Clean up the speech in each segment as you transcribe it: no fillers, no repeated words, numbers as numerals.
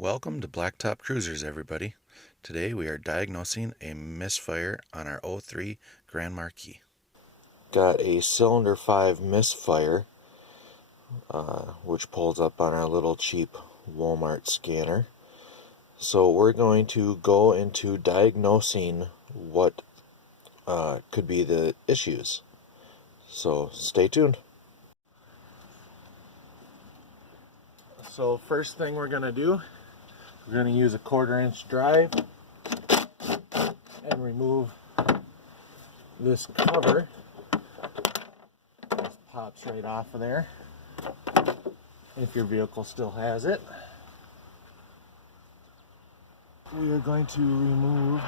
Welcome to Blacktop Cruisers, everybody. Today we are diagnosing a misfire on our 03 Grand Marquis. Got a cylinder 5 misfire, which pulls up on our little cheap Walmart scanner. So we're going to go into diagnosing what could be the issues. So stay tuned. So first thing we're going to do, we're going to use a 1/4 inch drive and remove this cover. This pops right off of there if your vehicle still has it. We are going to remove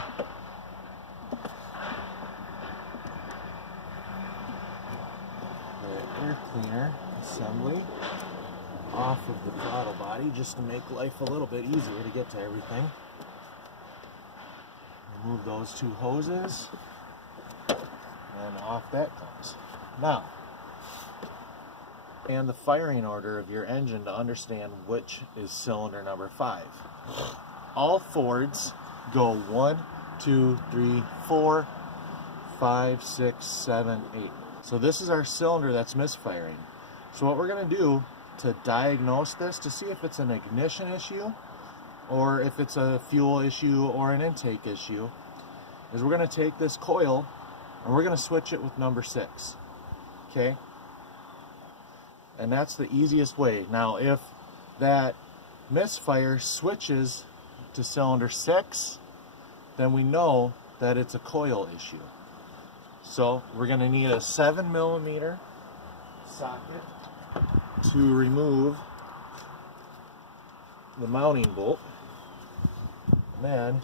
the air cleaner assembly off of the throttle body just to make life a little bit easier to get to everything. Remove those two hoses and off that comes. Now, and the firing order of your engine to understand which is cylinder number 5. All Fords go 1, 2, 3, 4, 5, 6, 7, 8. So this is our cylinder that's misfiring. So what we're going to do to diagnose this, to see if it's an ignition issue or if it's a fuel issue or an intake issue, is we're going to take this coil and we're going to switch it with number 6. Okay? And that's the easiest way. Now if that misfire switches to cylinder 6, then we know that it's a coil issue. So we're going to need a 7mm socket to remove the mounting bolt, and then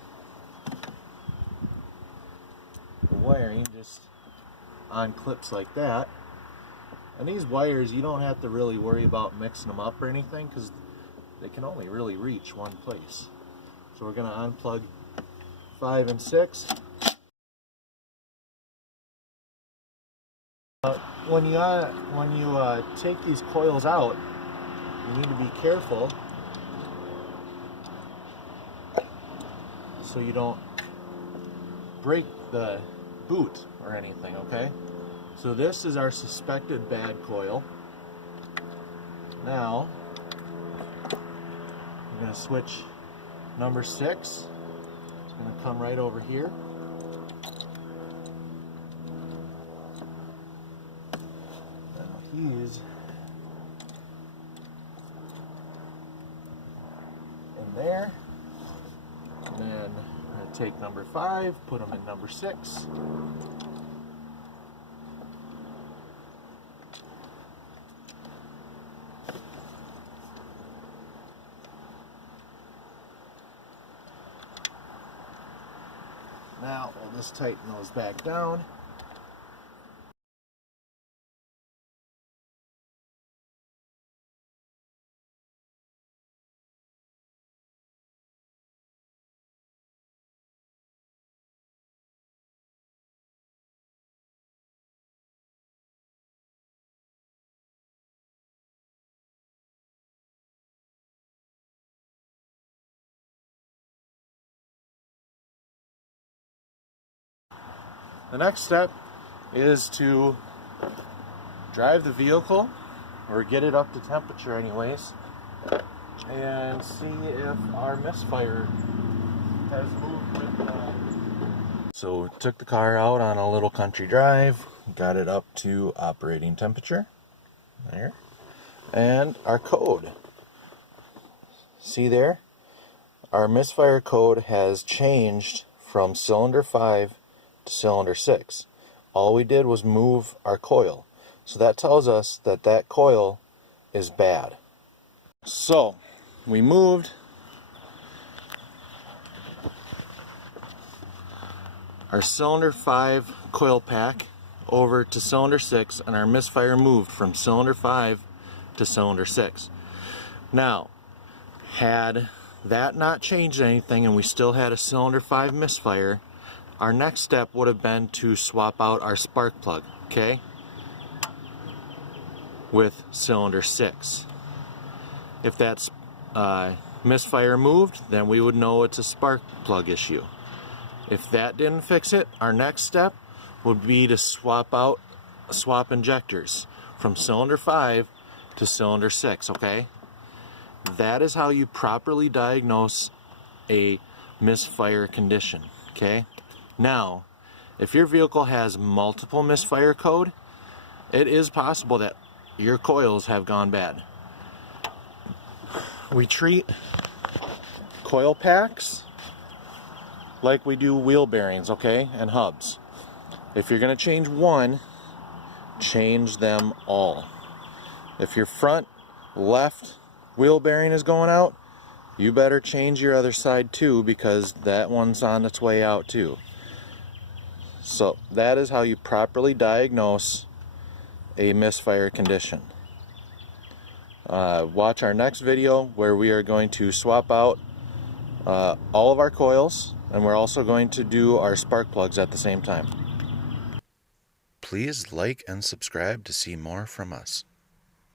the wiring just on clips like that. And these wires, you don't have to really worry about mixing them up or anything because they can only really reach one place. So we're going to unplug 5 and 6. When you take these coils out, you need to be careful so you don't break the boot or anything, okay? So this is our suspected bad coil. Now, I'm going to switch number 6. It's going to come right over here. He's in there, and then I'm going to take number 5, put him in number 6. Now we'll just tighten those back down. The next step is to drive the vehicle, or get it up to temperature anyways, and see if our misfire has moved with the... So took the car out on a little country drive, got it up to operating temperature, there, and our code. See there? Our misfire code has changed from cylinder 5 to cylinder 6. All we did was move our coil. So that tells us that that coil is bad. So we moved our cylinder 5 coil pack over to cylinder 6, and our misfire moved from cylinder 5 to cylinder 6. Now, had that not changed anything and we still had a cylinder 5 misfire, our next step would have been to swap out our spark plug, okay, with cylinder 6. If that's misfire moved, then we would know it's a spark plug issue. If that didn't fix it, our next step would be to swap injectors from cylinder 5 to cylinder 6, okay? That is how you properly diagnose a misfire condition, okay? Now, if your vehicle has multiple misfire code, it is possible that your coils have gone bad. We treat coil packs like we do wheel bearings, okay, and hubs. If you're going to change one, change them all. If your front left wheel bearing is going out, you better change your other side too, because that one's on its way out too. So that is how you properly diagnose a misfire condition. Watch our next video where we are going to swap out all of our coils, and we're also going to do our spark plugs at the same time. Please like and subscribe to see more from us.